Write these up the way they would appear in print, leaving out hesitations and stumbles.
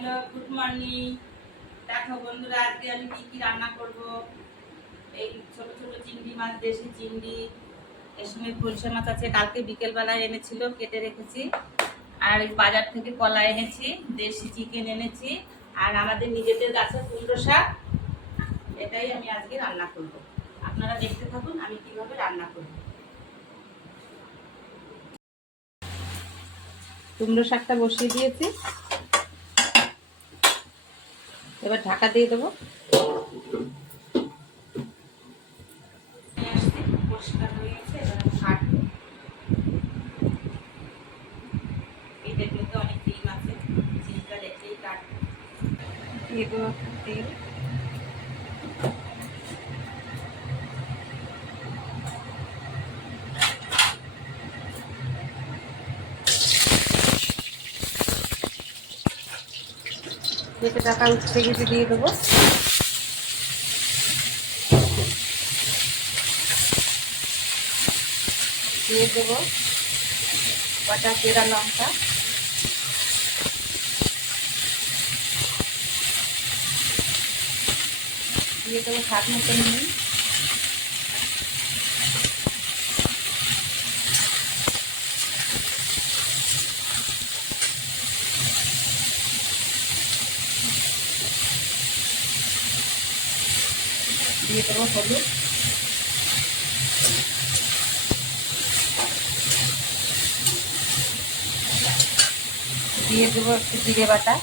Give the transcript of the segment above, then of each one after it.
Hello, good morning. দেখো বন্ধুরা, আজকে আমি কি কি রান্না করব। এই ছোট ছোট চিংড়ি মাছ, দেশি চিংড়ি, এর সঙ্গে সরষে মাছ আছে, কালকে বিকেলবেলায় এনেছিল, কেটে রেখেছি। আর এই বাজার থেকে কলা এনেছি, দেশি চিকেন এনেছি, আর আমাদের নিজেদের গাছের কুমড়ো শাক। এটাই আমি আজকে রান্না করব। আপনারা দেখতে থাকুন আমি কিভাবে রান্না করব। কুমড়ো শাকটা বসিয়ে দিয়েছি, এবার ঢাকা দিয়ে দেবো। পরিষ্কার হয়ে গেছে, এবার কাটবো। এটার মধ্যে অনেক ডিম আছে, ডিমটা রেখেই কাটবো। দিয়ে দেবো তেল। যেতে টাকা উঠছে গেছে দিয়ে দেবো। দিয়ে দেবো বাটা জিরা লঙ্কা, দিয়ে দেবো স্বাদ মতো নুন, দিয়ে দেবো হলুদ, দিয়ে দেবো একটু জিরে বাটা,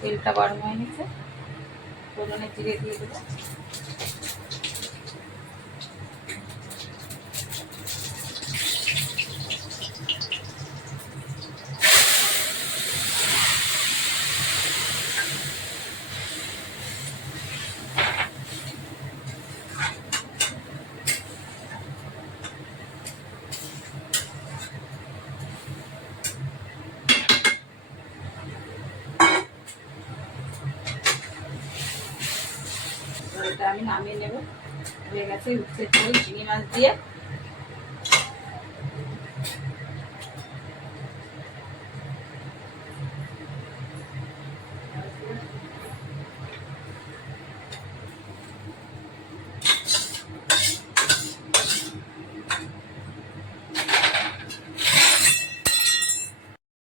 তেলটা গরম হয়ে গেছে, ফোড়নে জিরে দিয়ে দেবো। এটা আমি নামিয়ে নেব। হয়ে গেছে উচ্ছে ঝোল চিংড়ি মাছ দিয়ে।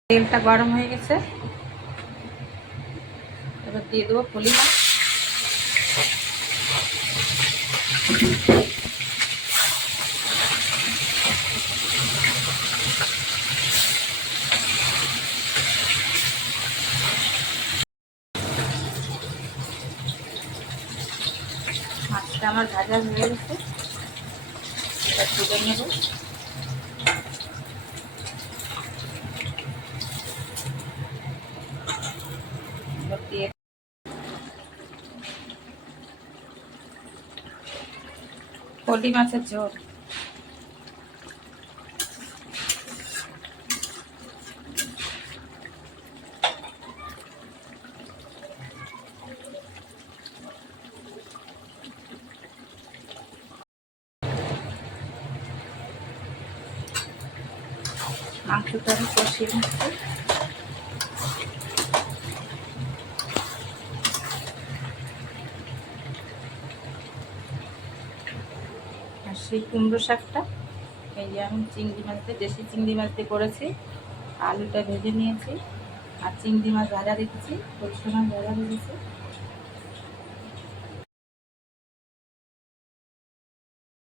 তেলটা গরম হয়ে গেছে, এবার দিয়ে দেবো পলি মাছ। মাছটা আমার ভাজা হয়ে গেছে, এবার তুলে নেব। দিয়ে পলি মাছের ঝোল। মাংসটা আমি কষিয়ে নিচ্ছি। আর সেই কুমড়ো শাকটা এই যে আমি চিংড়ি মাছ দিয়ে, দেশি চিংড়ি মাছ দিয়ে করেছি। আলুটা ভেজে নিয়েছি, আর চিংড়ি মাছ ভাজা রেখেছি, সরষে মাছ ভাজা রেখেছি।